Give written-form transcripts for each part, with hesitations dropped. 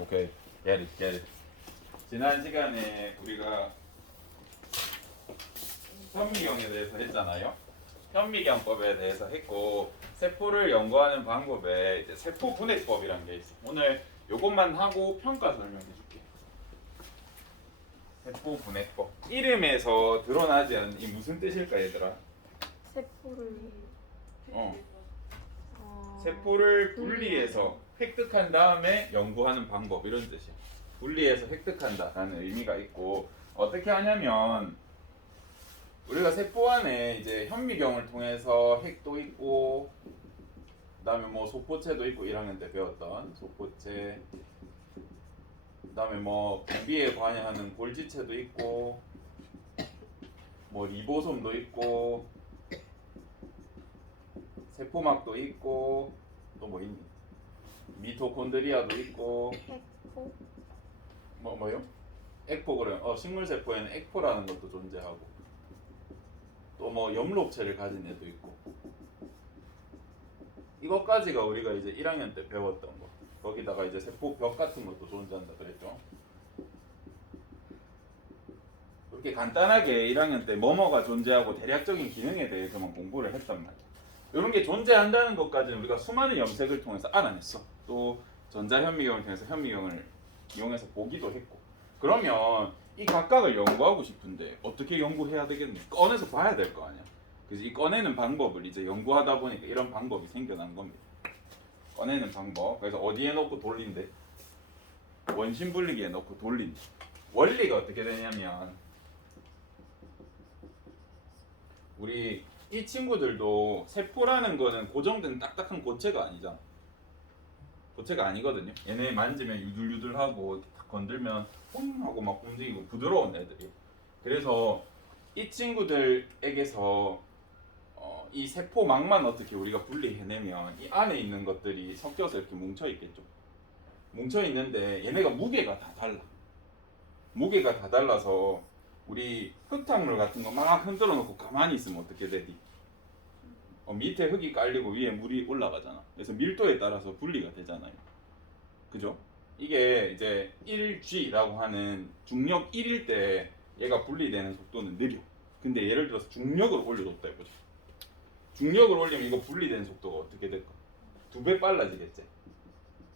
오케이. Get it, get it. 지난 시간에 우리가 현미경에 대해서 했잖아요. 현미경법에 대해서 했고 세포를 연구하는 방법에 이제 세포 분해법이라는 게 있어. 오늘 요것만 하고 평가 설명해 줄게. 세포 분해법. 이름에서 드러나지 않는 이 무슨 뜻일까 얘들아? 세포를 세포를 분리해서 획득한 다음에 연구하는 방법 이런 뜻이야. 분리해서 획득한다라는 의미가 있고 어떻게 하냐면 우리가 세포 안에 이제 현미경을 통해서 핵도 있고 그다음에 뭐 소포체도 있고 1학년 때 배웠던 소포체 그다음에 뭐 분비에 관여하는 골지체도 있고 뭐 리보솜도 있고 세포막도 있고 또 뭐 있니? 미토콘드리아도 있고 핵포? 뭐요? 액포 그래. 식물 세포에는 액포라는 것도 존재하고 또 뭐 염록체를 가진 애도 있고 이것까지가 우리가 이제 1학년 때 배웠던 거. 거기다가 이제 세포벽 같은 것도 존재한다 그랬죠. 이렇게 간단하게 1학년 때 뭐뭐가 존재하고 대략적인 기능에 대해서만 공부를 했단 말이야. 이런 게 존재한다는 것까지는 우리가 수많은 염색을 통해서 알아냈어. 또 전자현미경을 통해서 현미경을 이용해서 보기도 했고. 그러면 이 각각을 연구하고 싶은데 어떻게 연구해야 되겠니? 꺼내서 봐야 될 거 아니야. 그래서 이 꺼내는 방법을 이제 연구하다 보니까 이런 방법이 생겨난 겁니다. 꺼내는 방법. 그래서 어디에 넣고 돌린대? 원심 분리기에 넣고 돌린대. 원리가 어떻게 되냐면 우리 이 친구들도 세포라는 거는 고정된 딱딱한 고체가 아니잖아. 고체가 아니거든요. 얘네 만지면 유들유들하고 딱 건들면 퐁 하고 막 움직이고 부드러운 애들이. 그래서 이 친구들에게서 이 세포막만 어떻게 우리가 분리해내면 이 안에 있는 것들이 섞여서 이렇게 뭉쳐 있겠죠. 뭉쳐 있는데 얘네가 무게가 다 달라. 무게가 다 달라서 우리 흙탕물 같은 거 막 흔들어 놓고 가만히 있으면 어떻게 되지? 밑에 흙이 깔리고 위에 물이 올라가잖아. 그래서 밀도에 따라서 분리가 되잖아요. 그죠? 이게 이제 1G라고 하는 중력 1일 때 얘가 분리되는 속도는 느려. 근데 예를 들어서 중력을 올려줬다 해보자. 중력을 올리면 이거 분리되는 속도가 어떻게 될까? 2배 빨라지겠지.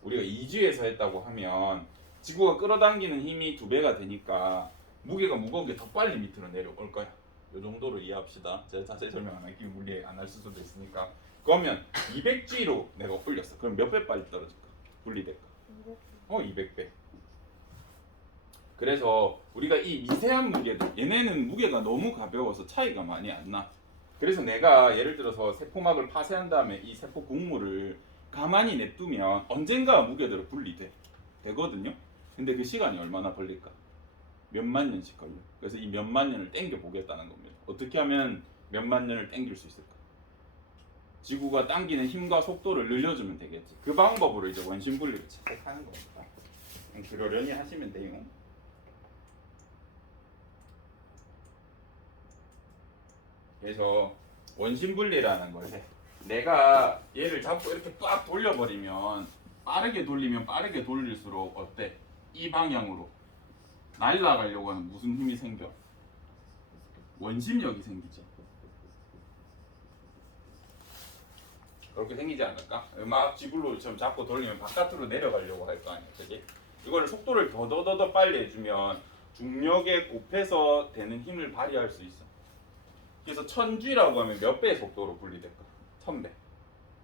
우리가 2G에서 했다고 하면 지구가 끌어당기는 힘이 2배가 되니까 무게가 무거운 게 더 빨리 밑으로 내려올 거야. 이 정도로 이해합시다. 제가 자세히 설명 안 할게요. 물리 안 할 수도 있으니까. 그러면 200G로 내가 올렸어. 그럼 몇 배 빨리 떨어질까? 분리될까? 200배. 그래서 우리가 이 미세한 무게들, 얘네는 무게가 너무 가벼워서 차이가 많이 안 나. 그래서 내가 예를 들어서 세포막을 파쇄한 다음에 이 세포 곡물을 가만히 냅두면 언젠가 무게대로 되거든요. 근데 그 시간이 얼마나 걸릴까? 몇만 년씩 걸려. 그래서 이 몇만 년을 땡겨 보겠다는 겁니다. 어떻게 하면 몇만 년을 땡길 수 있을까? 지구가 당기는 힘과 속도를 늘려주면 되겠지. 그 방법으로 이제 원심 분리를 채택하는 겁니다. 그러려니 하시면 돼요. 그래서 원심 분리라는 걸 해. 내가 얘를 잡고 이렇게 빡 돌려버리면 빠르게 돌리면 빠르게 돌릴수록 어때? 이 방향으로 날아가려고 하는 무슨 힘이 생겨? 원심력이 생기죠. 그렇게 생기지 않을까? 막 지불로처럼 잡고 돌리면 바깥으로 내려가려고 할 거 아니야, 그지? 이거를 속도를 더더더 빨리 해주면 중력에 곱해서 되는 힘을 발휘할 수 있어. 그래서 1000G라고 하면 몇 배의 속도로 분리될까? 1000배.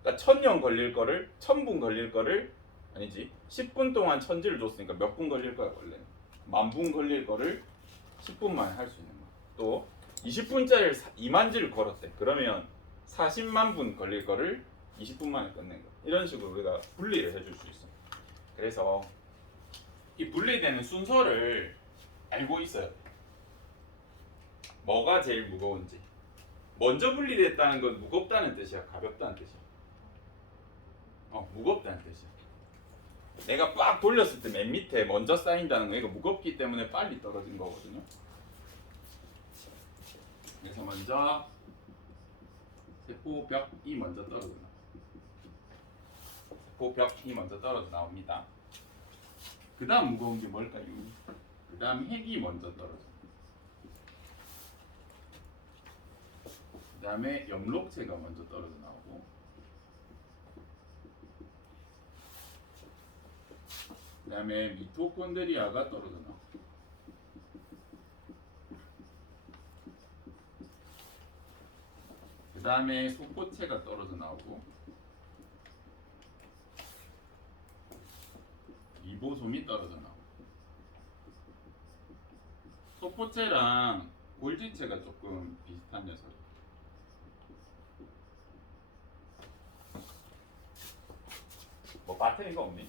그러니까 1000년 걸릴 거를 1000분 걸릴 거를 아니지 10분 동안 1000G를 줬으니까 몇 분 걸릴 거야 원래는? 10,000분 걸릴 거를 10분 만에 할 수 있는 거야. 또 20분짜리를 20,000G를 걸었대. 그러면 400,000 분 걸릴 거를 20분 만에 끝낸 거야. 이런 식으로 우리가 분리를 해줄 수 있어. 그래서 이 분리되는 순서를 알고 있어야 돼. 뭐가 제일 무거운지. 먼저 분리됐다는 건 무겁다는 뜻이야, 가볍다는 뜻이야? 무겁다는 뜻이야. 내가 빡 돌렸을 때 맨 밑에 먼저 쌓인다는 거, 이거 무겁기 때문에 빨리 떨어진 거거든요. 그래서 먼저 세포벽이 먼저 떨어져 나옵니다. 그 다음 무거운 게 뭘까요? 그 다음 핵이 먼저 떨어져. 그 다음에 염록체가 먼저 떨어져 나오고, 그 다음에 미토콘드리아가 떨어져 나오고, 그 다음에 소포체가 떨어져 나오고, 리보솜이 떨어져 나오고. 소포체랑 골지체가 조금 비슷한 녀석이에요. 뭐 빠뜨린 거 없니?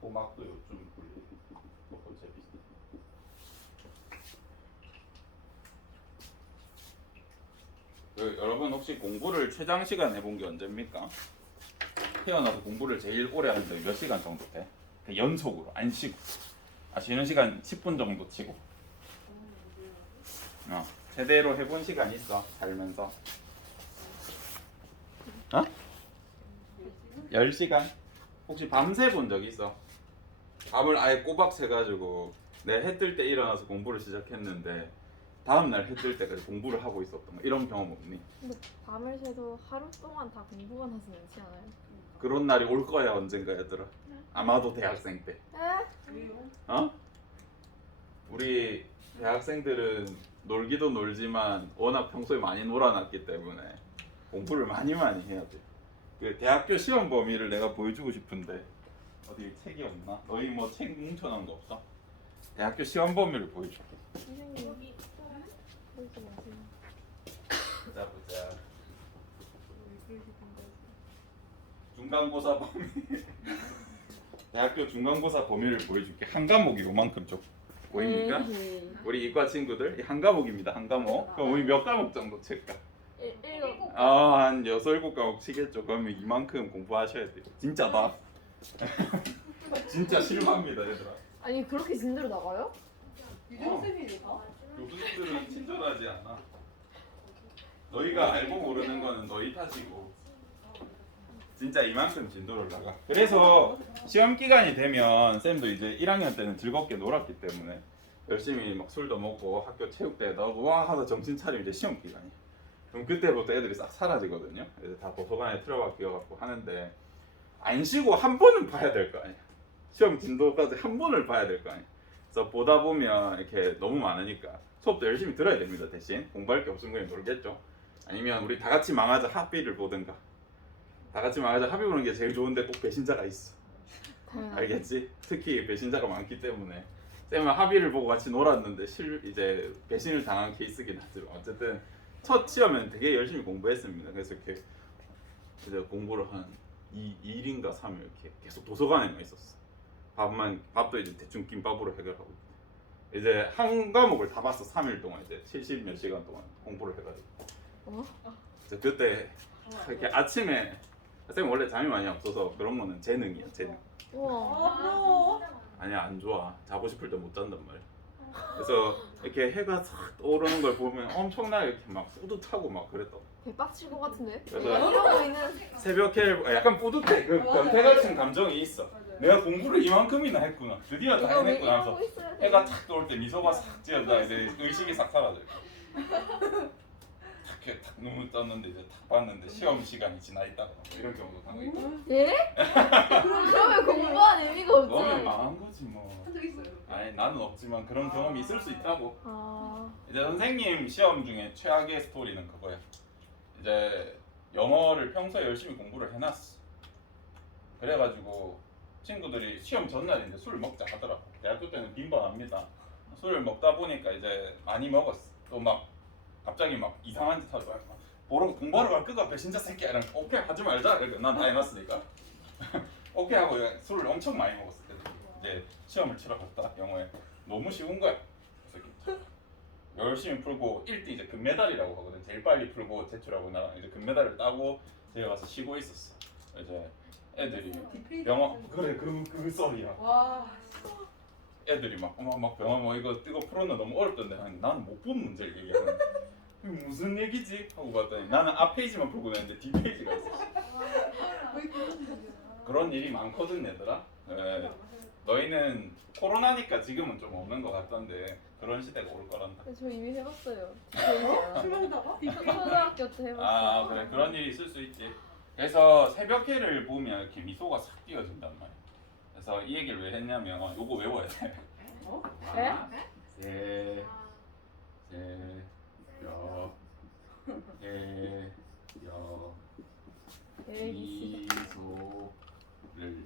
고막도 요즘 굴리. 소포체 비슷해. 여러분 혹시 공부를 최장 시간 해본 게 언제입니까? 태어나서 공부를 제일 오래 한 적이 몇 시간 정도 돼? 연속으로 안 쉬고. 쉬는 시간 10분 정도 치고. 제대로 해본 시간 있어 살면서. 10시간? 혹시 밤새 본 적 있어? 밤을 아예 꼬박 새가지고 내 해 뜰 때 일어나서 공부를 시작했는데 다음날 해 뜰 때까지 공부를 하고 있었던 거 이런 경험 없니? 근데 밤을 새도 하루 동안 다 공부가 나서 많지 않아요? 그런 날이 올 거야 언젠가 얘들아. 아마도 대학생 때. 에? 우리 대학생들은 놀기도 놀지만 워낙 평소에 많이 놀아놨기 때문에 공부를 많이 해야 돼. 그 대학교 시험 범위를 내가 보여주고 싶은데 어디 책이 없나? 너희 뭐 책 뭉쳐놓은 거 없어? 대학교 시험 범위를 보여줄게. 선생님 여기 보지 마세요. 보자. 중간고사 범위. 대학교 중간고사 범위를 보여줄게. 한 과목이 요만큼 좀 보입니까? 우리 이과 친구들 한 과목입니다. 한 과목. 그럼 우리 몇 과목 정도 칠까? 1과 한 6, 7과목 치겠죠. 그러면 이만큼 공부하셔야 돼요. 진짜다. 진짜 실망합니다 얘들아. 아니 그렇게 진도로 나가요? 유정쌤이니까? 교수님들은 친절하지 않아. 너희가 알고 모르는 거는 너희 탓이고 진짜 이만큼 진도를 나가. 그래서 시험 기간이 되면 쌤도 이제 1학년 때는 즐겁게 놀았기 때문에 열심히 막 술도 먹고 학교 체육대회 나오고 와 하다 정신 차리면 이제 시험 기간이야. 그럼 그때부터 애들이 싹 사라지거든요. 애들 다 도서관에 틀어박혀갖고 하는데 안 쉬고 한 번은 봐야 될 거 아니야. 시험 진도까지 한 번을 봐야 될 거 아니야. 그래서 보다 보면 이렇게 너무 많으니까 수업도 열심히 들어야 됩니다. 대신 공부할 게 없으면 그냥 놀겠죠. 아니면 우리 다 같이 망하자 합의를 보든가. 다 같이 망하자 합의 보는 게 제일 좋은데 꼭 배신자가 있어. 알겠지? 특히 배신자가 많기 때문에 쌤은 합의를 보고 같이 놀았는데 이제 배신을 당한 케이스긴 하지만 어쨌든 첫 시험은 되게 열심히 공부했습니다. 그래서 이렇게 이제 공부를 한 2일인가 3일 이렇게 계속 도서관에만 있었어. 밥도 이제 대충 김밥으로 해결하고 이제 한 과목을 다 봤어. 3일 동안 이제 70몇 시간 동안 공부를 해가지고. 이제 그때 이렇게 아침에 쌤 원래 잠이 많이 없어서 그런 거는 재능이야 재능. 우와. 부러워. 아니야 안 좋아. 자고 싶을 때 못 잔단 말이야. 그래서 이렇게 해가 싹 떠오르는 걸 보면 엄청나게 이렇게 막 뿌듯하고 막 그랬다고. 개빡칠 것 같은데? 그래서 내가 이러고 있는 새벽에 약간 뿌듯해. 그 변태 같은 감정이 있어. 내가 공부를 이만큼이나 했구나. 드디어 다 이거 왜 해냈구나 하면서 이러고 있어야 돼? 해가 탁 떠올 때 미소가 싹 지어져 이제 의식이 싹 사라져. 이렇게 탁 눈을 떴는데 이제 탁 봤는데 시험 시간이 지나 있다가 이런 경우도 당연히 있다. 예? 그러면 공부한 의미가 없지. 너는 망한 거지 뭐. 한 적 있어요? 아니 나는 없지만 그런 경험이 있을 수 있다고. 아, 이제 선생님 시험 중에 최악의 스토리는 그거야. 이제 영어를 평소에 열심히 공부를 해놨어. 그래가지고 친구들이 시험 전날인데 술을 먹자 하더라고. 대학교 때는 빈번합니다. 술을 먹다 보니까 이제 많이 먹었어. 또 막 갑자기 막 이상한 짓 하고 막 공부하러 갈 거가 배신자 새끼야. 이러면 오케이 하지 말자. 이렇게 난 다 해놨으니까. 오케이 하고 술을 엄청 많이 먹었어. 이제 시험을 치러 갔다 영어에 너무 쉬운 거야. 그래서 열심히 풀고 1등 이제 금메달이라고 하거든. 제일 빨리 풀고 제출하고 나 이제 금메달을 따고 집에 가서 쉬고 있었어. 이제 애들이 영어 그래 그 썰이야. 와. 애들이 막 병원 뭐 이거 풀었는데 너무 어렵던데 나는 못 본 문제를 얘기하는. 이게 무슨 얘기지? 하고 봤더니 나는 앞 페이지만 보고 있는데 뒷 페이지가 있어. 왜 그런 그런 일이 많거든 얘들아. 예. 너희는 코로나니까 지금은 좀 없는 것 같던데 그런 시대가 올 거란다. 근데 저 이미 해봤어요. 뒷페이지랑. 출렁다가? 초등학교 때 해봤어요. 아 그래 그런 일이 있을 수 있지. 그래서 새벽해를 보면 이렇게 미소가 싹 띄어진단 말이야. 그래서 이 얘기를 왜 했냐면 요거 외워야 돼. 어? 네? 새, 여, ABC. 미소를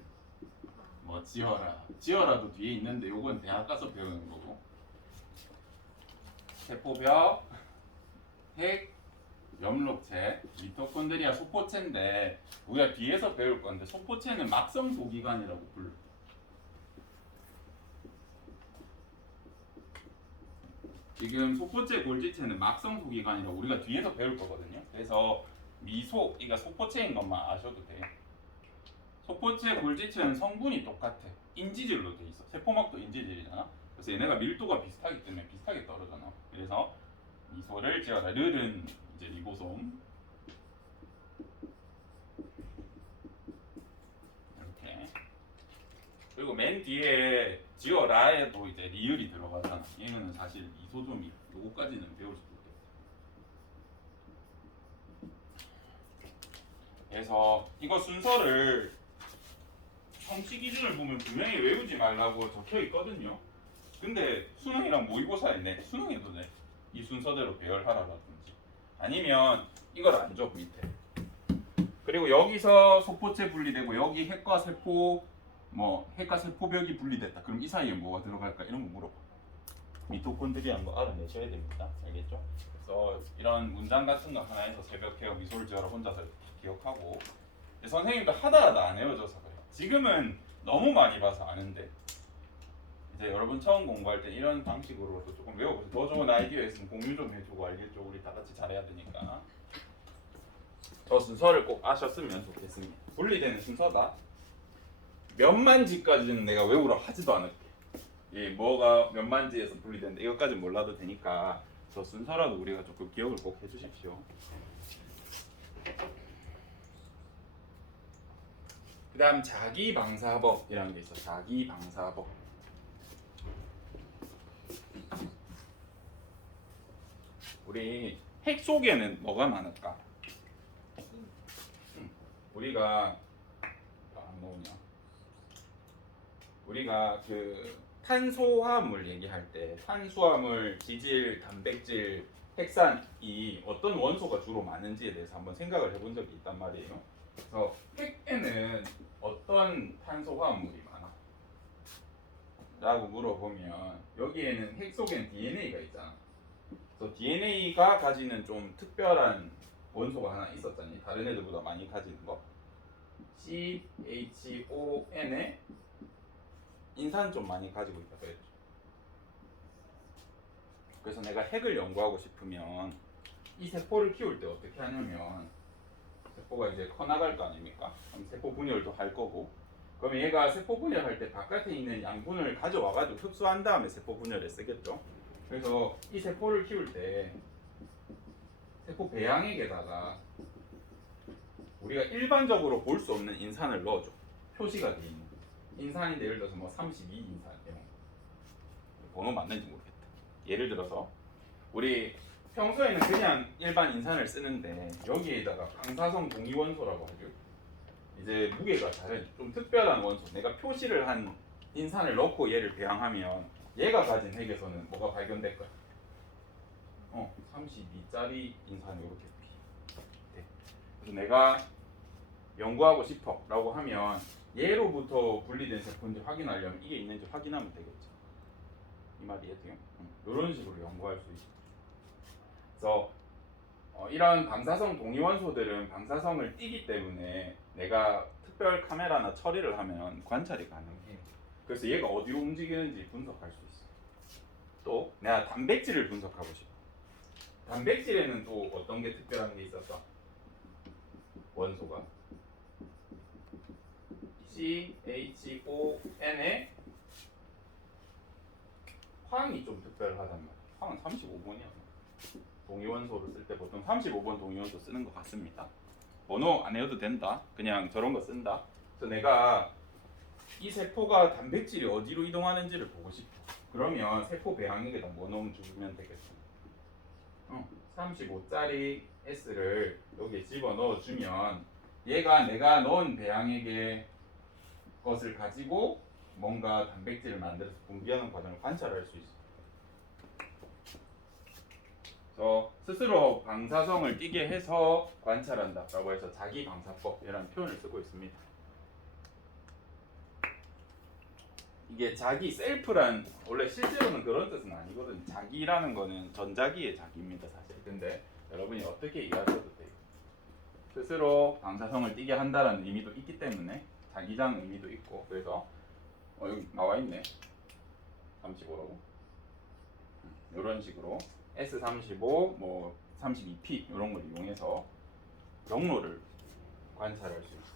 뭐 지어라도 뒤에 있는데 요건 대학 가서 배우는 거고. 세포벽, 핵, 염록체, 미토콘드리아 소포체인데 우리가 뒤에서 배울 건데 소포체는 막성 소기관이라고 불러. 지금 소포체 골지체는 막성 소기관이라고 우리가 뒤에서 배울 거거든요. 그래서 미소, 이가 소포체인 것만 아셔도 돼. 소포체 골지체는 성분이 똑같아. 인지질로 돼 있어. 세포막도 인지질이잖아. 그래서 얘네가 밀도가 비슷하기 때문에 비슷하게 떨어져나. 그래서 미소를 지어라. 르는 이제 리보솜. 이렇게. 그리고 맨 뒤에 지어라에도 이제 리을이 들어가잖아. 얘는 사실 미소좀이 요거까지는 배울 수도 있겠어. 그래서 이거 순서를 성취 기준을 보면 분명히 외우지 말라고 적혀 있거든요. 근데 수능이랑 모의고사에 수능에도 돼. 이 순서대로 배열하라든지 아니면 이걸 안 줘 밑에. 그리고 여기서 소포체 분리되고 여기 핵과 세포 핵과 세포벽이 분리됐다. 그럼 이 사이에 뭐가 들어갈까 이런 거 물어봐. 미토콘드리아인 거 알아내셔야 됩니다. 알겠죠? 그래서 이런 문장 같은 거 하나에서 새벽해요 미소를 지어라 혼자서 기억하고. 근데 선생님도 하다 안 외워져서 그래. 지금은 너무 많이 봐서 아는데 이제 여러분 처음 공부할 때 이런 방식으로도 조금 외워보세요. 더 좋은 아이디어 있으면 공유 좀 해주고 알겠죠? 우리 다 같이 잘해야 되니까. 저 순서를 꼭 아셨으면 좋겠습니다. 분리되는 순서다. 몇만지까지는 내가 외우라 하지도 않을게. 이 뭐가 몇만지에서 분리되는데 이것까지 몰라도 되니까 저 순서라도 우리가 조금 기억을 꼭 해주십시오. 그 다음 자기방사법이라는 게 있어. 자기방사법. 우리 핵 속에는 뭐가 많을까? 우리가 안 나오냐? 우리가 그 탄소화물 얘기할 때 탄수화물, 지질, 단백질, 핵산 이 어떤 원소가 주로 많은지에 대해서 한번 생각을 해본 적이 있단 말이에요. 그래서 핵에는 어떤 탄소화물이 많아? 라고 물어보면 여기에는 핵 속엔 DNA가 있잖아. 그래서 DNA가 가지는 좀 특별한 원소가 하나 있었잖니. 다른 애들보다 많이 가지는 거. CHON에 인산 좀 많이 가지고 있다고 했죠. 그래서 내가 핵을 연구하고 싶으면 이 세포를 키울 때 어떻게 하냐면 세포가 이제 커나갈 거 아닙니까? 그럼 세포 분열도 할 거고 그러면 얘가 세포 분열할 때 바깥에 있는 양분을 가져와가지고 흡수한 다음에 세포 분열에 쓰겠죠. 그래서 이 세포를 키울 때 세포 배양액에다가 우리가 일반적으로 볼 수 없는 인산을 넣어줘. 표시가 돼 있는 인산인데 예를 들어서 뭐 32인산 이런 거. 번호 맞는지 모르겠다. 예를 들어서 우리 평소에는 그냥 일반 인산을 쓰는데 여기에다가 방사성 동위원소라고 하죠. 이제 무게가 다른 좀 특별한 원소, 내가 표시를 한 인산을 넣고 얘를 배양하면 얘가 가진 핵에서는 뭐가 발견될까요? 32짜리 인산이 이렇게 돼. 그래서 내가 연구하고 싶어 라고 하면 얘로부터 분리된 세포인지 확인하려면 이게 있는지 확인하면 되겠죠. 이 말이 이해돼요? 이런 식으로 연구할 수 있어요. 그래서 이런 방사성 동위원소들은 방사성을 띠기 때문에 내가 특별 카메라나 처리를 하면 관찰이 가능해요. 그래서 얘가 어디로 움직이는지 분석할 수 있어요. 또 내가 단백질을 분석하고 싶어. 단백질에는 또 어떤 게 특별한 게 있었어? 원소가 CHON에 황이 좀 특별하단 말이야. 황은 35번이야. 동위원소를 쓸 때 보통 35번 동위원소 쓰는 것 같습니다. 번호 안 외워도 된다. 그냥 저런 거 쓴다. 그래서 내가 이 세포가 단백질이 어디로 이동하는지를 보고 싶어. 그러면 세포 배양액에다 뭐 넣어주면 되겠어. 35짜리 S를 여기에 집어 넣어주면 얘가 내가 넣은 배양액의 것을 가지고 뭔가 단백질을 만들어서 분비하는 과정을 관찰할 수 있어. 그래서 스스로 방사성을 띠게 해서 관찰한다라고 해서 자기 방사법이라는 표현을 쓰고 있습니다. 이게 자기 셀프란 원래 실제로는 그런 뜻은 아니거든요. 자기라는 거는 전자기의 자기입니다, 사실. 근데 여러분이 어떻게 이해하셔도 돼요. 스스로 방사성을 띠게 한다라는 의미도 있기 때문에 자기장 의미도 있고 그래서 여기 나와 있네. 35라고. 이런 식으로 S35, 뭐 32P 이런 걸 이용해서 경로를 관찰할 수 있어요.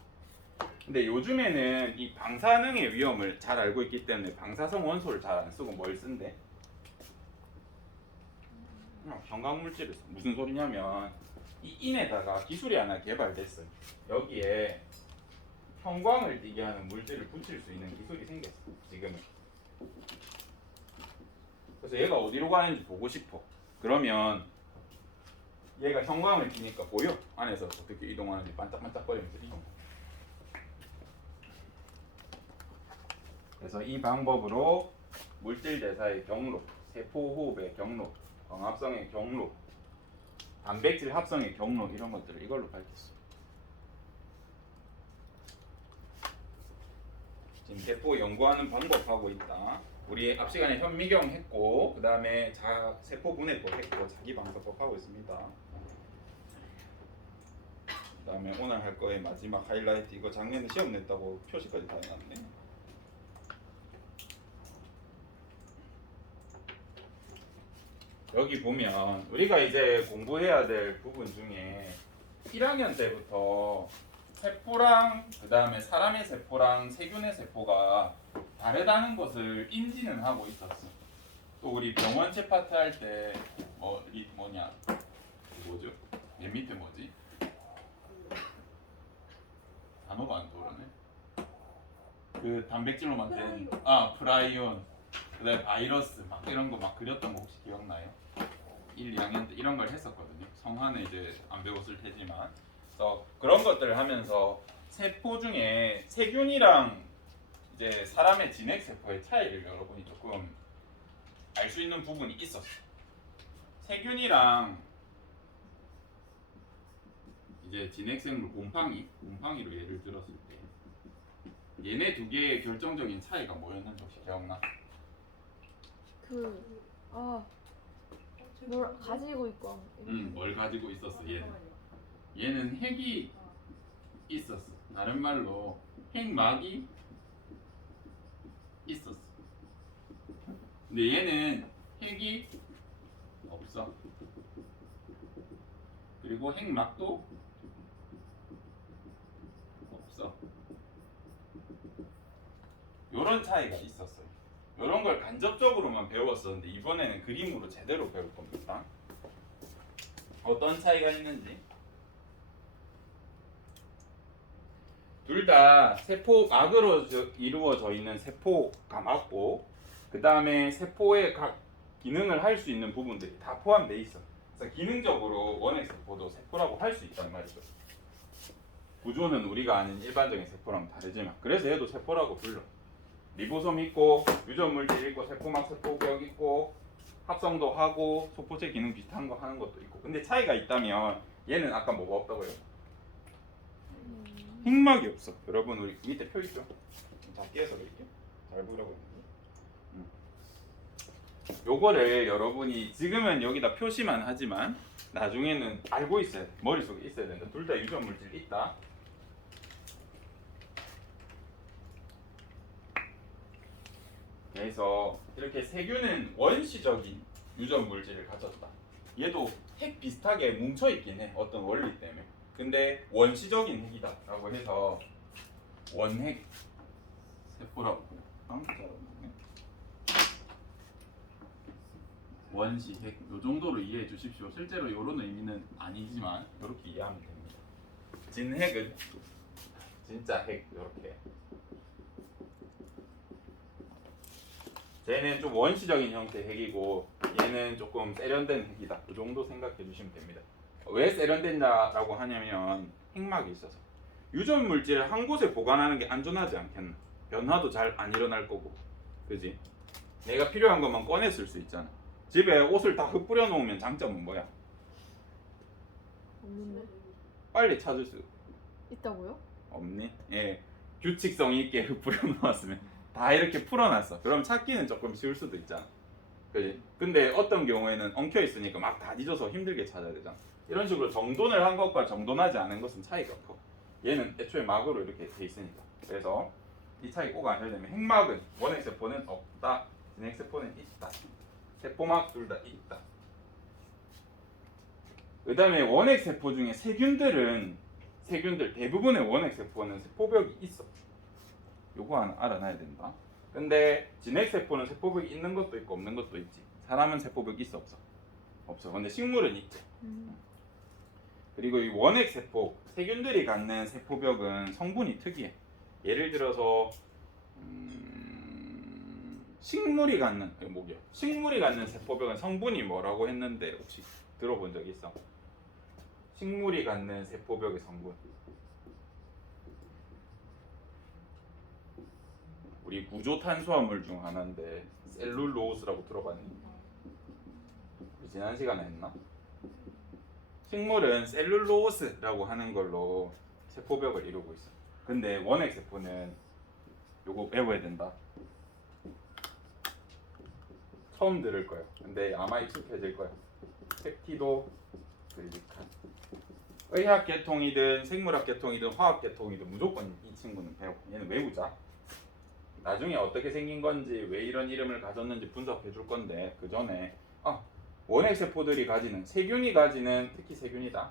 근데 요즘에는 이 방사능의 위험을 잘 알고 있기 때문에 방사성 원소를 잘 안 쓰고 뭘 쓴대? 경광물질을 써. 무슨 소리냐면 이 인에다가 기술이 하나 개발됐어요. 여기에 형광을 띠게 하는 물질을 붙일 수 있는 기술이 생겼어. 지금은. 그래서 얘가 어디로 가는지 보고 싶어. 그러면 얘가 형광을 띠니까 보여. 안에서 어떻게 이동하는지 반짝반짝거리면서 이동. 그래서 이 방법으로 물질 대사의 경로, 세포 호흡의 경로, 광합성의 경로, 단백질 합성의 경로 이런 것들을 이걸로 밝혔어. 지금 세포 연구하는 방법 하고 있다. 우리 앞 시간에 현미경 했고 그 다음에 세포 분해법 했고 자기 방사법 하고 있습니다. 그 다음에 오늘 할 거의 마지막 하이라이트 이거 작년에 시험 냈다고 표시까지 다 해놨네. 여기 보면 우리가 이제 공부해야 될 부분 중에 1학년 때부터 세포랑 그 다음에 사람의 세포랑 세균의 세포가 다르다는 것을 인지는 하고 있었어. 또 우리 병원체 파트 할 때 뭐냐 뭐죠? 맨 밑에 뭐지? 단어가 안 떠오르네. 그 단백질로 만든 프라이온 그다음에 바이러스 막 이런 거 막 그렸던 거 혹시 기억나요? 1, 2학년 때 이런 걸 했었거든요. 성화는 이제 안 배웠을 테지만 그래서 그런 것들을 하면서 세포 중에 세균이랑 이제 사람의 진핵 세포의 차이를 여러분이 조금 알 수 있는 부분이 있었어. 세균이랑 이제 진핵생물 곰팡이로 예를 들었을 때 얘네 두 개의 결정적인 차이가 뭐였는지 혹시 기억나? 뭘 가지고 있고. 뭘 가지고 있었어 얘는 핵이 있었어. 다른 말로 핵막이 있었어. 근데 얘는 핵이 없어. 그리고 핵막도 없어. 요런 차이가 있었어요. 요런 걸 간접적으로만 배웠었는데 이번에는 그림으로 제대로 배울 겁니다. 어떤 차이가 있는지. 둘 다 세포막으로 이루어져 있는 세포가 맞고 그 다음에 세포의 각 기능을 할 수 있는 부분들이 다 포함되어 있어. 그래서 기능적으로 원핵 세포도 세포라고 할 수 있단 말이죠. 구조는 우리가 아는 일반적인 세포랑 다르지만 그래서 얘도 세포라고 불러. 리보솜 있고 유전물질 있고 세포막 세포벽 있고 합성도 하고 소포체 기능 비슷한 거 하는 것도 있고 근데 차이가 있다면 얘는 아까 뭐가 없다고요? 핵막이 없어. 여러분 우리 밑에 표 있죠? 작게 해서 이렇게 잘 보라고 했는데 요거를 여러분이 지금은 여기다 표시만 하지만 나중에는 알고 있어야 돼. 머릿속에 있어야 된다. 둘 다 유전물질 있다. 그래서 이렇게 세균은 원시적인 유전물질을 가졌다. 얘도 핵 비슷하게 뭉쳐있긴 해. 어떤 원리 때문에. 근데 원시적인 핵이다 라고 해서 원핵 세포라고 원시, 핵, 요 정도로 이해해 주십시오. 실제로 이런 의미는 아니지만 이렇게 이해하면 됩니다. 진핵은 진짜 핵 이렇게. 쟤는 좀 원시적인 형태의 핵이고 얘는 조금 세련된 핵이다. 이 정도 생각해 주시면 됩니다. 왜 세련된다라고 하냐면 핵막이 있어서 유전 물질을 한 곳에 보관하는 게 안전하지 않겠나. 변화도 잘 안 일어날 거고, 그지? 내가 필요한 것만 꺼내 쓸 수 있잖아. 집에 옷을 다 흩뿌려 놓으면 장점은 뭐야? 없는데? 빨리 찾을 수 있다고요? 없니? 예, 규칙성 있게 흩뿌려 놓았으면 다 이렇게 풀어놨어. 그럼 찾기는 조금 쉬울 수도 있잖아. 그지? 근데 어떤 경우에는 엉켜 있으니까 막 다 뒤져서 힘들게 찾아야 되잖아. 이런 식으로 정돈을 한 것과 정돈하지 않은 것은 차이가 커. 얘는 애초에 막으로 이렇게 돼 있으니까. 그래서 이 차이 꼭 아셔야 되면 핵막은 원핵세포는 없다, 진핵세포는 있다. 세포막 둘 다 있다. 그 다음에 원핵세포 중에 세균들 대부분의 원핵세포는 세포벽이 있어. 요거 하나 알아놔야 된다. 근데 진핵세포는 세포벽이 있는 것도 있고 없는 것도 있지. 사람은 세포벽 있어 없어? 없어. 근데 식물은 있지. 그리고 이 원핵세포, 세균들이 갖는 세포벽은 성분이 특이해. 예를 들어서 식물이 갖는 세포벽은 성분이 뭐라고 했는데 혹시 들어본 적 있어? 식물이 갖는 세포벽의 성분. 우리 구조 탄수화물 중 하나인데 셀룰로스라고 들어봤니? 우리 지난 시간에 했나? 식물은 셀룰로스라고 하는 걸로 세포벽을 이루고 있어. 근데 원핵세포는 요거 배워야 된다. 처음 들을 거야. 근데 아마 익숙해질 거야. 펩티도 글리칸. 의학 계통이든 생물학 계통이든 화학 계통이든 무조건 이 친구는 배워. 얘는 외우자. 나중에 어떻게 생긴 건지 왜 이런 이름을 가졌는지 분석해 줄 건데 그 전에 원핵세포들이 가지는 세균이 가지는 특히 세균이다.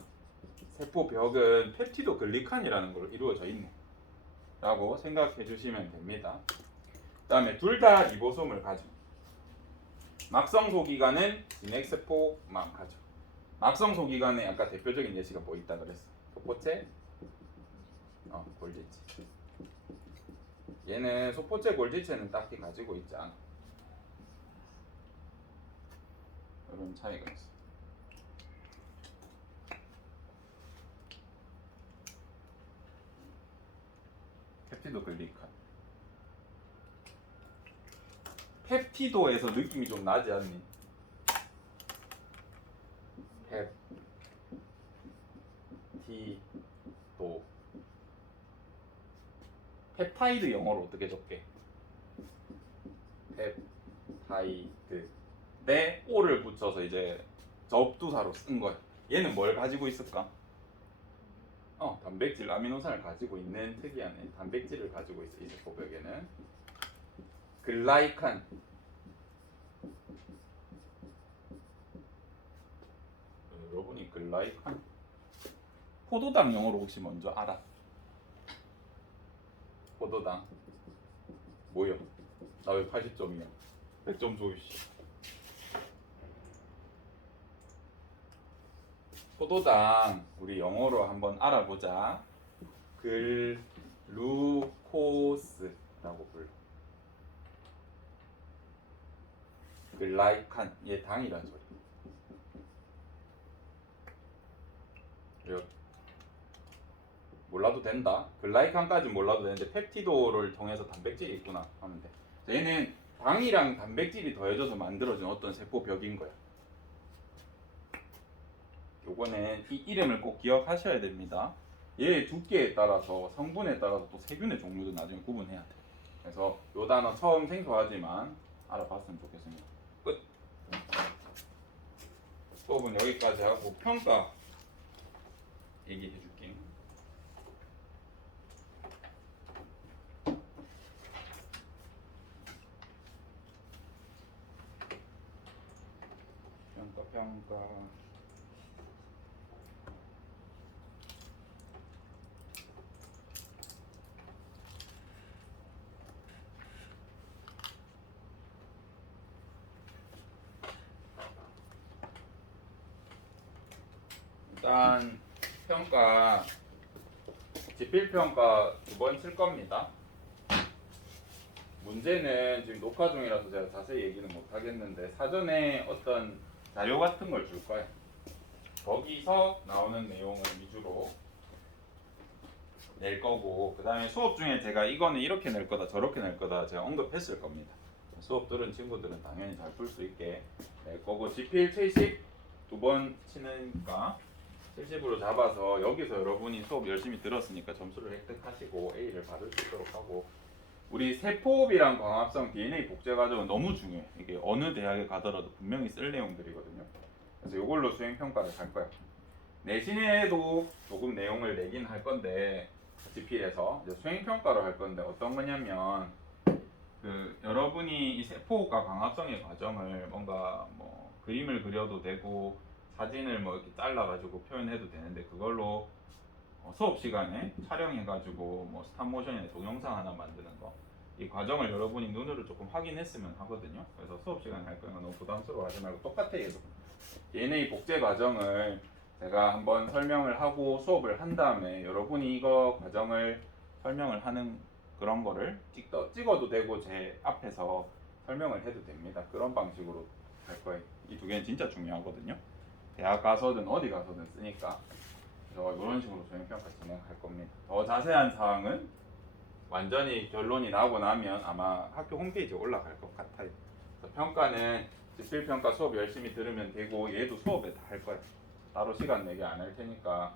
세포벽은 펩티도 글리칸이라는 걸로 이루어져 있네. 라고 생각해 주시면 됩니다. 그 다음에 둘 다 리보솜을 가져. 막성 소기관은 진핵세포만 가져. 막성 소기관에 아까 대표적인 예시가 뭐 있다 그랬어? 소포체, 골지체. 얘는 소포체, 골지체는 딱히 가지고 있지 않아. 이런 차이가 있어. 펩티도 글리칸. 펩티도에서 느낌이 좀 나지 않니? 펩티도. 펩타이드 영어로 어떻게 적게? 펩타이드. 내 오를 붙여서 이제 접두사로 쓴 거야. 얘는 뭘 가지고 있을까? 단백질, 아미노산을 가지고 있는 특이한 단백질을 가지고 있어. 이 세포벽에는 글라이칸. 여러분이 글라이칸 포도당 영어로 혹시 먼저 알아? 포도당 뭐요? 나 왜 80점이야? 100점 줘주시. 포도당 우리 영어로 한번 알아보자. 글루코스라고 불러. 글라이칸, 얘 당이란 소리. 몰라도 된다. 글라이칸까지 몰라도 되는데 펩티도를 통해서 단백질이 있구나 하면 돼. 얘는 당이랑 단백질이 더해져서 만들어진 어떤 세포벽인 거야. 요거는 이 이름을 꼭 기억하셔야 됩니다. 얘의 두께에 따라서 성분에 따라서 또 세균의 종류도 나중에 구분해야 돼. 그래서 요 단어 처음 생소하지만 알아봤으면 좋겠습니다. 끝. 수업은 여기까지 하고 평가 얘기해 줄게. 평가. 일단 평가 지필평가 2번 칠 겁니다. 문제는 지금 녹화 중이라서 제가 자세히 얘기는 못 하겠는데 사전에 어떤 자료 같은 걸 줄 거예요. 거기서 나오는 내용을 위주로 낼 거고, 그 다음에 수업 중에 제가 이거는 이렇게 낼 거다 저렇게 낼 거다 제가 언급했을 겁니다. 수업 들은 친구들은 당연히 잘 풀 수 있게 낼 거고, 지필 70 두 번 치니까 70으로 잡아서 여기서 여러분이 수업 열심히 들었으니까 점수를 획득하시고 A를 받을 수 있도록 하고, 우리 세포흡이랑 광합성 DNA 복제 과정은 너무 중요해. 이게 어느 대학에 가더라도 분명히 쓸 내용들이거든요. 그래서 이걸로 수행 평가를 할 거야. 내신에도 조금 내용을 내긴 할 건데, 지필에서 이제 수행 평가로 할 건데 어떤 거냐면, 그 여러분이 이 세포흡과 광합성의 과정을 뭔가 뭐 그림을 그려도 되고 사진을 뭐 이렇게 잘라가지고 표현해도 되는데, 그걸로 수업 시간에 촬영해가지고 뭐 스탑모션이나 동영상 하나 만드는 거, 이 과정을 여러분이 눈으로 조금 확인했으면 하거든요. 그래서 수업 시간에 할 거니까 너무 부담스러워하지 말고 똑같아 얘도. DNA 복제 과정을 제가 한번 설명을 하고 수업을 한 다음에 여러분이 이거 과정을 설명을 하는 그런 거를 찍어도 되고 제 앞에서 설명을 해도 됩니다. 그런 방식으로 할 거예요. 이 두 개는 진짜 중요하거든요. 대학 가서든 어디 가서든 쓰니까. 그래서 이런 식으로 수행평가 진행할 겁니다. 더 자세한 사항은 완전히 결론이 나고 나면 아마 학교 홈페이지에 올라갈 것 같아요. 그래서 평가는 지필평가 수업 열심히 들으면 되고, 얘도 수업에 다 할 거예요. 따로 시간 내게 안 할 테니까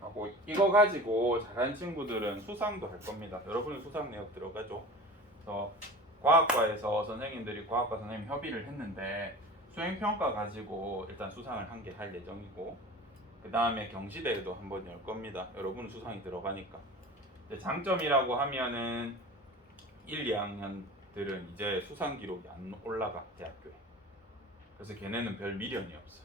하고, 이거 가지고 잘한 친구들은 수상도 할 겁니다. 여러분은 수상 내역 들어가죠. 그래서 과학과에서 선생님들이 과학과 선생님 협의를 했는데 수행평가 가지고 일단 수상을 한 개 할 예정이고, 그 다음에 경시대회도 한번 열 겁니다. 여러분 수상이 들어가니까. 장점이라고 하면은 1, 2학년들은 이제 수상 기록이 안 올라가 대학교에. 그래서 걔네는 별 미련이 없어.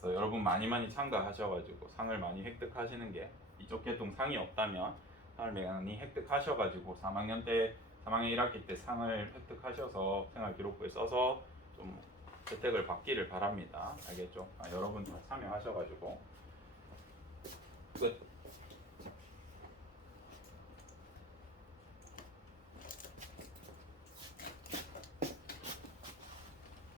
그래서 여러분 많이 참가하셔가지고 상을 많이 획득하시는 게, 이쪽 계통 상이 없다면 상을 많이 획득하셔가지고 3학년 1학기 때 상을 획득하셔서 생활기록부에 써서 좀 혜택을 받기를 바랍니다. 알겠죠? 여러분 다 참여하셔가지고 끝.